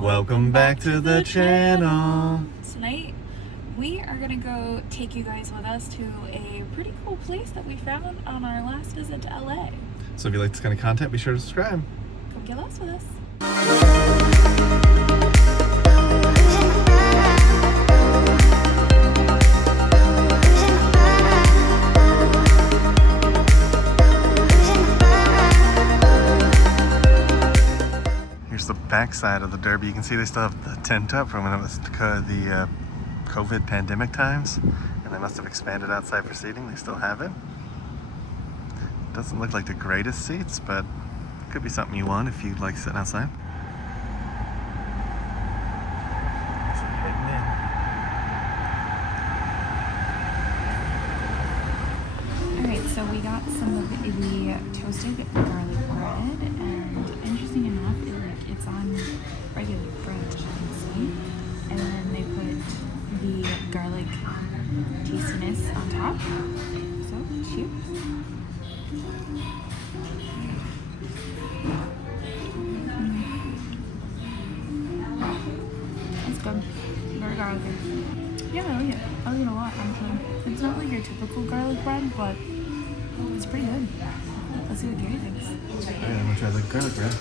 Welcome back to the channel. Tonight we are gonna go take you guys with us to a pretty cool place that we found on our last visit to LA. So if you like this kind of content, be sure to subscribe. Come get lost with us. The back side of the Derby. You can see they still have the tent up from when it was the COVID pandemic times, and they must have expanded outside for seating. They still have it. Doesn't look like the greatest seats, but it could be something you want if you'd like sitting outside. So heading in. Alright, so we got some of the toasted garlic bread, and interesting enough, it's on regular bread, as you can see, and then they put the garlic tastiness on top. So cute. It's good. Very garlicky. Yeah, I like it. I like it a lot, actually. It's not like your typical garlic bread, but it's pretty good. Let's see what Gary thinks. Yeah, I'm gonna try the garlic bread.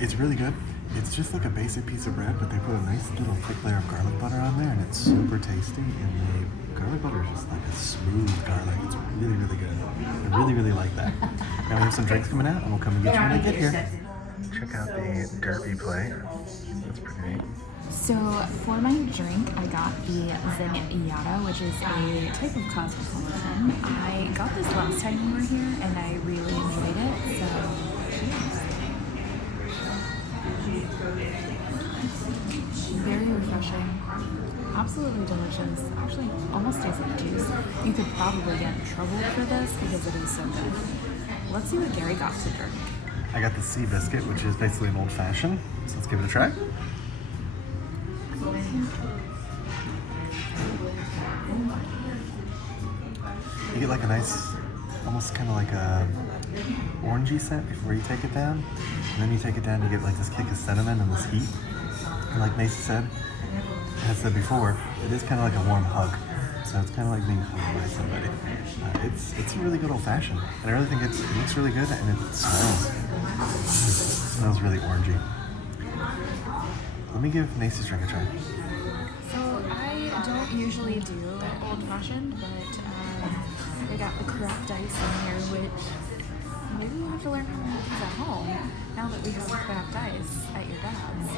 It's really good. It's just like a basic piece of bread, but they put a nice little thick layer of garlic butter on there, and it's super tasty. And the garlic butter is just like a smooth garlic. It's really, really good. I really, really like that. Now we have some drinks coming out, and we'll come and get you when I get here. Check out the Derby plate. That's pretty neat. So for my drink, I got the zenyatta, which is a type of cosmopolitan. I got this last time we were here, and I really enjoyed it. So very refreshing, absolutely delicious. Actually, almost tastes like juice. You could probably get in trouble for this because it is so good. Let's see what Gary got to drink. I got the sea biscuit, which is basically an old fashioned. So let's give it a try. You get like a nice, almost kind of like a orangey scent before you take it down. And then you take it down, you get like this kick of cinnamon and this heat. And like Macy said, as I said before, it is kind of like a warm hug. So it's kind of like being hugged by somebody. It's a really good old fashioned. And I really think it looks really good, and it smells. It smells really orangey. Let me give Macy's drink a try. So I don't usually do old fashioned, but they got the craft ice in here, which maybe we'll have to learn how to make these at home now that we have craft ice at your dad's.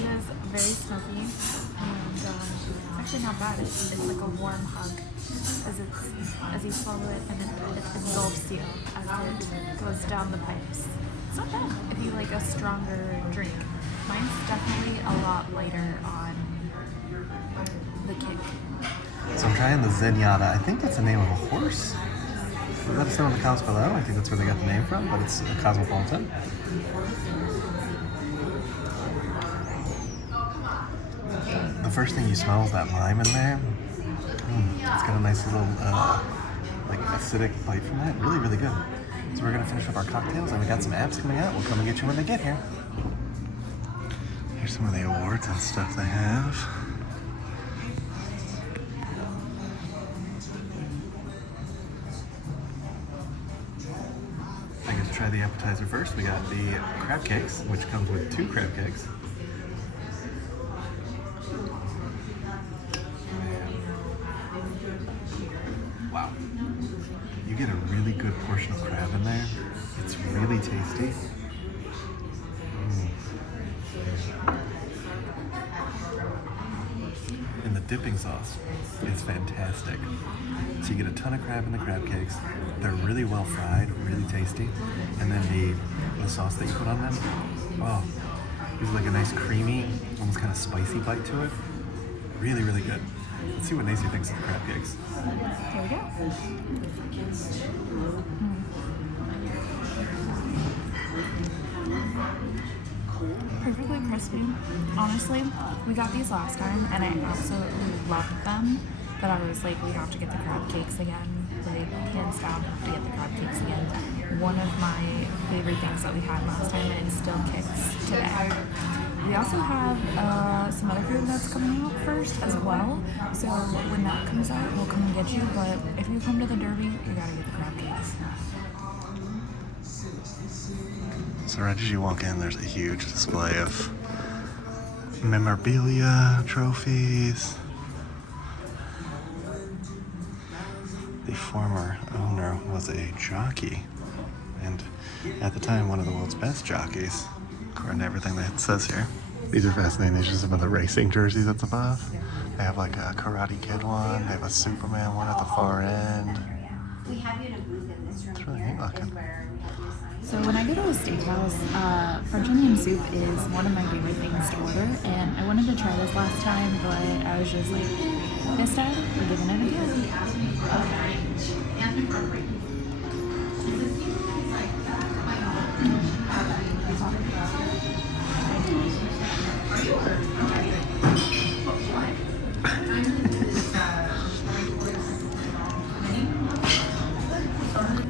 It is very smoky, and it's actually not bad. It's like a warm hug as you swallow it, and it engulfs you as it goes down the pipes. It's not bad if you like a stronger drink. Mine's definitely a lot lighter on the kick. So I'm trying the zenyatta. I think that's the name of a horse. Let us know in the comments below. I think that's where they got the name from, but it's a cosmopolitan. The first thing you smell is that lime in there. It's got a nice little like acidic bite from that. Really, really good. So we're gonna finish up our cocktails, and we got some apps coming out. We'll come and get you when they get here. Here's some of the awards and stuff they have. I get to try the appetizer first. We got the crab cakes, which comes with 2 crab cakes. Wow. You get a really good portion of crab in there. It's really tasty. And the dipping sauce is fantastic. So you get a ton of crab in the crab cakes. They're really well fried, really tasty. And then the sauce that you put on them, oh, gives like a nice creamy, almost kind of spicy bite to it. Really, really good. Let's see what Nacy thinks of the crab cakes. Here we go. recipe. Honestly, we got these last time and I absolutely loved them. But I was like, we have to get the crab cakes again. Like, hands down, have to get the crab cakes again. One of my favorite things that we had last time, and it still kicks today. We also have some other food that's coming out first as well. So when that comes out, we'll come and get you. But if you come to the Derby, you gotta get the crab cakes. So right as you walk in, there's a huge display of memorabilia, trophies. The former owner was a jockey, and at the time, one of the world's best jockeys, according to everything that it says here. These are fascinating. These are some of the racing jerseys that's above. They have like a Karate Kid one. They have a Superman one at the far end. It's really neat looking. So when I go to a steakhouse, French onion soup is one of my favorite things to order, and I wanted to try this last time, but I was just like, this time, we're giving it a go.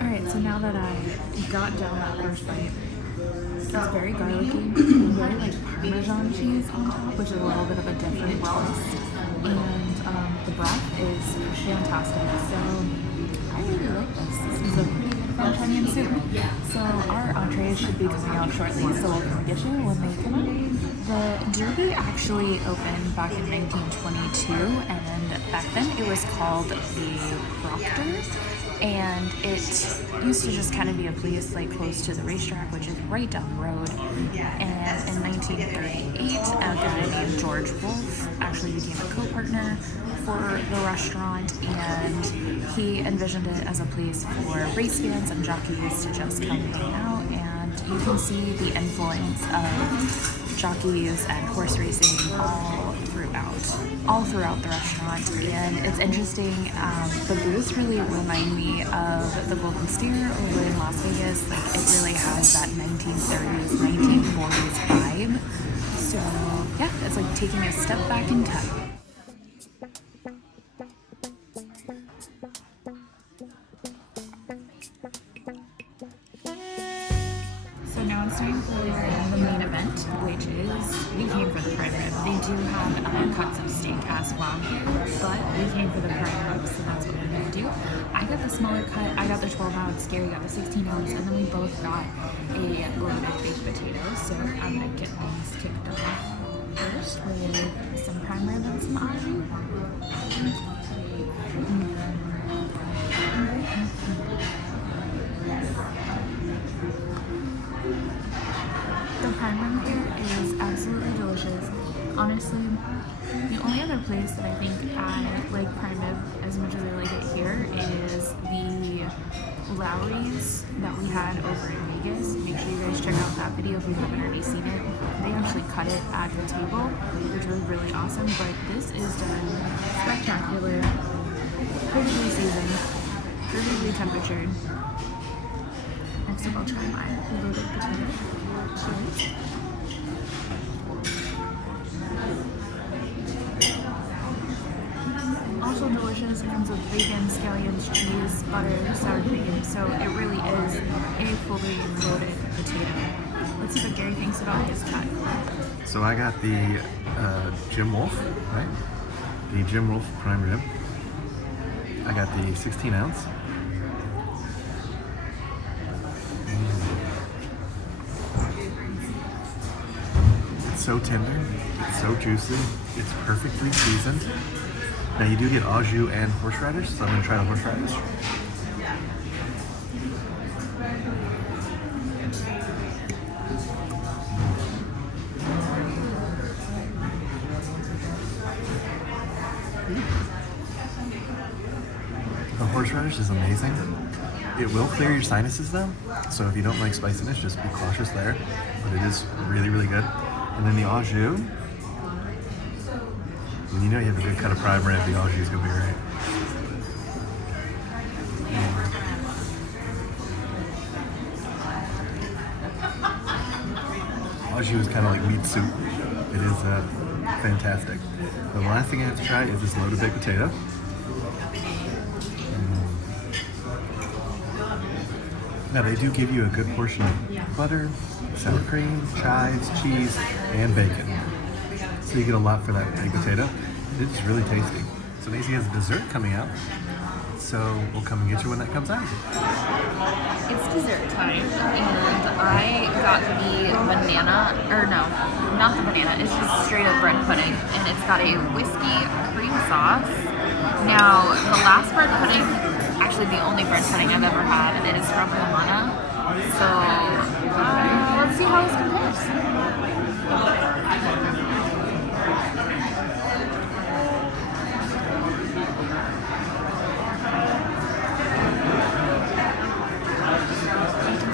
Alright, so now that I got down that first bite, it's very garlicky, very like Parmesan cheese on top, which is a little bit of a different twist. And the broth is fantastic, so I really like this. This is a pretty good French onion soup. So our entrees should be coming out shortly, so we'll come get you when they come out. The Derby actually opened back in 1922, and back then it was called the Proctor. And it used to just kind of be a place like close to the racetrack, which is right down the road. And in 1938, a guy named George Woolf actually became a co-partner for the restaurant, and he envisioned it as a place for race fans and jockeys to just come hang out. And you can see the influence of jockeys and horse racing all throughout the restaurant. And it's interesting, the booths really remind me of the Golden Steer over in Las Vegas. Like, it really has that 1930s, 1940s vibe. So yeah, it's like taking a step back in time. So now it's time for the main event, which is, we came for the prime rib. They do have other cuts of steak as well here, but we came for the prime rib, so that's what we're going to do. I got the smaller cut, I got the 12 ounce, Gary got the 16 ounce, and then we both got a loaded baked potato, so I'm going to get things kicked off first with some prime rib and some au jus. The prime rib here is absolutely delicious. Honestly, the only other place that I think I like prime rib as much as I like it here is the Lowry's that we had over in Vegas. Make sure you guys check out that video if you haven't already seen it. They actually cut it at the table, which was really awesome, but this is done spectacular, perfectly seasoned, perfectly temperatured. Next up, I'll try my loaded potato. Cheers. Also delicious. It comes with bacon, scallions, cheese, butter, sour cream. So it really is a fully loaded potato. Let's see what Gary thinks about his cut. So I got the Jim Wolf, right? The Jim Wolf prime rib. I got the 16 ounce. It's so tender, it's so juicy, it's perfectly seasoned. Now you do get au jus and horseradish, so I'm going to try the horseradish. The horseradish is amazing. It will clear your sinuses though, so if you don't like spiciness, just be cautious there. But it is really, really good. And then the au jus, when you know you have a good cut of prime rib, the au jus is going to be great. Au jus is kind of like meat soup. It is fantastic. The last thing I have to try is this loaded baked potato. Now they do give you a good portion of butter, sour cream, chives, cheese, and bacon. So you get a lot for that baked potato. It's really tasty. So Macy has a dessert coming out. So we'll come and get you when that comes out. It's dessert time, and I got the banana, or no, not the banana, it's just straight up bread pudding, and it's got a whiskey cream sauce. Now, the last bread pudding, actually the only bread pudding I've ever had, is from Lahana. So, let's see how this compares.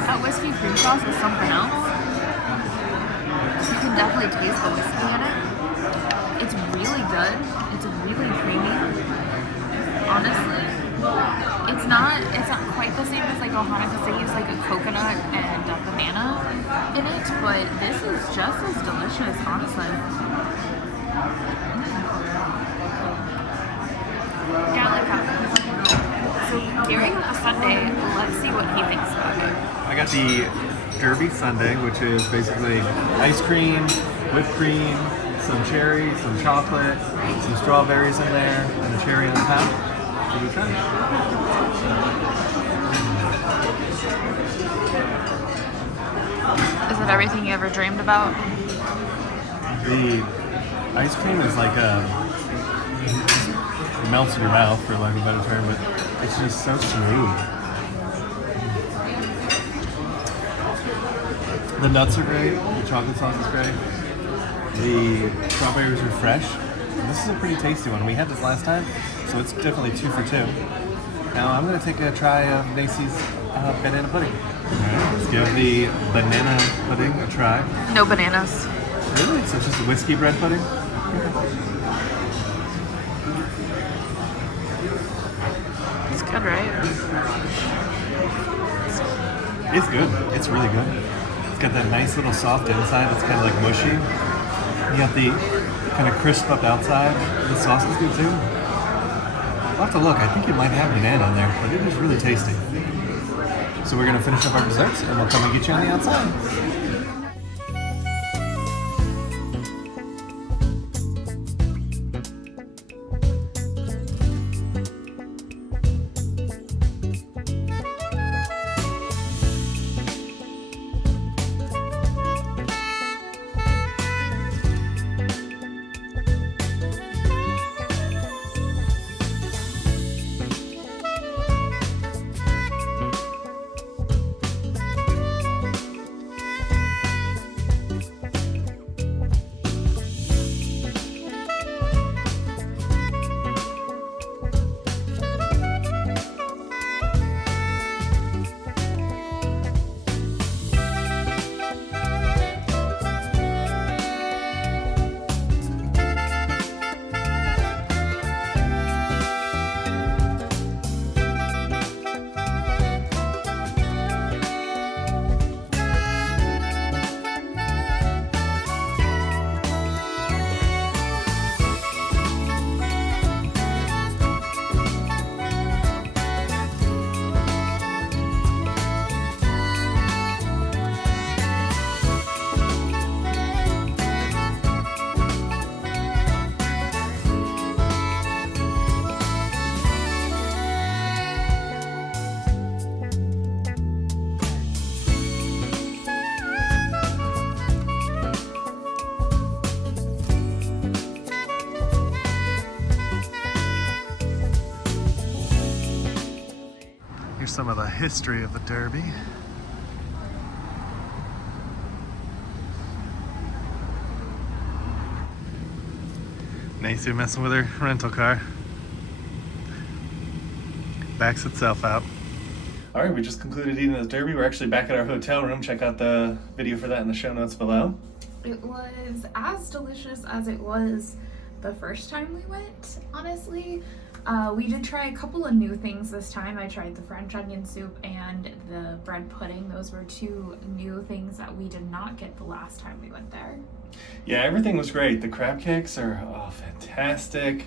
That whiskey cream sauce is something else. You can definitely taste the whiskey in it. It's really good. It's really creamy. Honestly, it's not quite the same as like Ohana because they use like a coconut and a banana in it, but this is just as delicious, honestly. Yeah, like that. So Gary got the sundae. Let's see what he thinks about it. I got the Derby sundae, which is basically ice cream, whipped cream, some cherry, some chocolate, some strawberries in there, and a cherry on top. Should we try it? Is it everything you ever dreamed about? The ice cream is like it melts in your mouth, for lack of a better term, but it's just so smooth. The nuts are great, the chocolate sauce is great, the strawberries are fresh. This is a pretty tasty one. We had this last time, so it's definitely 2 for 2. Now I'm going to take a try of Macy's banana pudding. Alright, let's give the banana pudding a try. No bananas. Really? So it's just a whiskey bread pudding? It's good, right? It's good. It's really good. It's got that nice little soft inside that's kind of like mushy. You got the kind of crisp up outside. The sauce is good too. We'll have to look. I think it might have banana in there, but it is really tasty. So we're going to finish up our desserts and we'll come and get you on the outside. Here's some of the history of the Derby. Nancy messing with her rental car. Backs itself out. All right, we just concluded eating this Derby. We're actually back at our hotel room. Check out the video for that in the show notes below. It was as delicious as it was the first time we went, honestly. We did try a couple of new things this time. I tried the French onion soup and the bread pudding. Those were two new things that we did not get the last time we went there. Yeah, everything was great. The crab cakes are fantastic.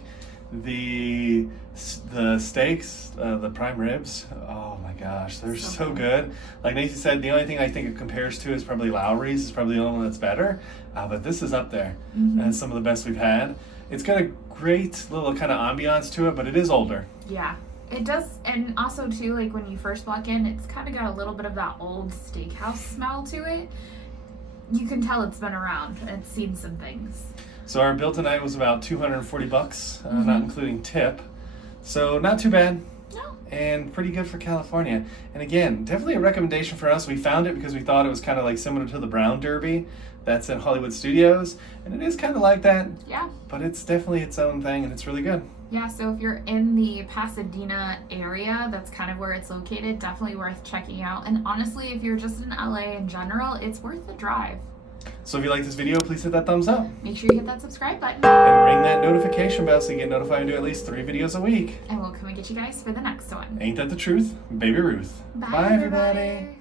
The steaks, the prime ribs, oh my gosh, they're so good. Like Nancy said, the only thing I think it compares to is probably Lowry's. It's probably the only one that's better, but this is up there and some of the best we've had. It's got a great little kind of ambiance to it, but it is older. Yeah, it does. And also too, like when you first walk in, it's kind of got a little bit of that old steakhouse smell to it. You can tell it's been around and seen some things. So our bill tonight was about $240, not including tip. So not too bad. No. And pretty good for California. And again, definitely a recommendation for us. We found it because we thought it was kind of like similar to the Brown Derby that's in Hollywood Studios. And it is kind of like that. Yeah. But it's definitely its own thing and it's really good. Yeah, so if you're in the Pasadena area, that's kind of where it's located, definitely worth checking out. And honestly, if you're just in LA in general, it's worth the drive. So if you like this video, please hit that thumbs up. Make sure you hit that subscribe button. And ring that notification bell so you get notified when we do at least 3 videos a week. And we'll come and get you guys for the next one. Ain't that the truth? Baby Ruth. Bye everybody.